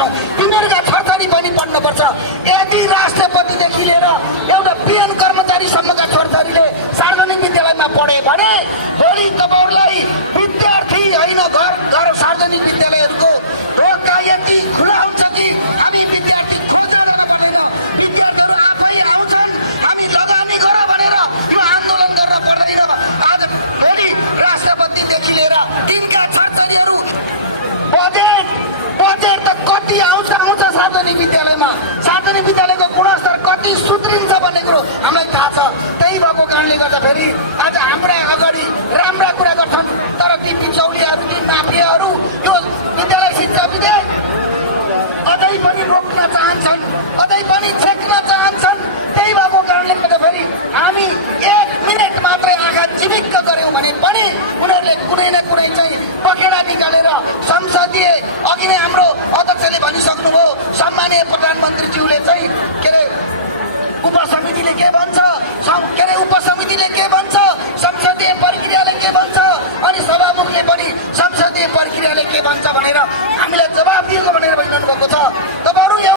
छौँ तिनीहरूका छोरछोरी पनि पढ्नुपर्छ। यदि राष्ट्रपतिदेखि लिएर एउटा पिएन कर्मचारीसम्मका छोरछोरीले सार्वजनिक विद्यालयमा पढे भने भोलि तपाईँहरूलाई विद्यार्थी होइन घर घर सार्वजनिक विद्यालयहरूको ढोका यति खुला हुन्छ कि हामी विद्यार्थी खोजेर नबनेर विद्यार्थीहरू आफै आउँछन् हामी लगानी गर भनेर यो आन्दोलन गर्न पर्दैन। आज भोलि राष्ट्रपतिदेखि लिएर तिनका छोरछोरीहरू बजेट त कति आउँछ सार्वजनिक विद्यालयमा सार्वजनिक विद्यालयको गुणस्तर कति सुध्रिन्छ भन्ने कुरो हामीलाई थाहा छ। त्यही भएको कारणले गर्दाखेरि आज हाम्रा अगाडि राम्रा कुरा गर्छन् तर ती बिचौलियाहरू ती माफियाहरू यो विद्यालय शिक्षा विधेयक अझै पनि रोक्न चाहन्छन् अझै पनि छेक्न चाहन्छन्। त्यही भएको कारणले गर्दाखेरि हामी 1 मिनट मात्रै आँखा चिमिक्क गर्यौँ भने पनि उनीहरूले कुनै न कुनै चाहिँ पखेडा निकालेर संसदीय अघि नै हाम्रो अध्यक्षले भनिसक्नुभयो सम्मानीय प्रधानमन्त्रीज्यूले चाहिँ के अरे उपसमितिले के भन्छ उपसमितिले के भन्छ संसदीय प्रक्रियाले के भन्छ अनि सभामुखले पनि संसदीय प्रक्रियाले के भन्छ भनेर हामीलाई जवाब दिएको भनेर भनिरहनु भएको छ।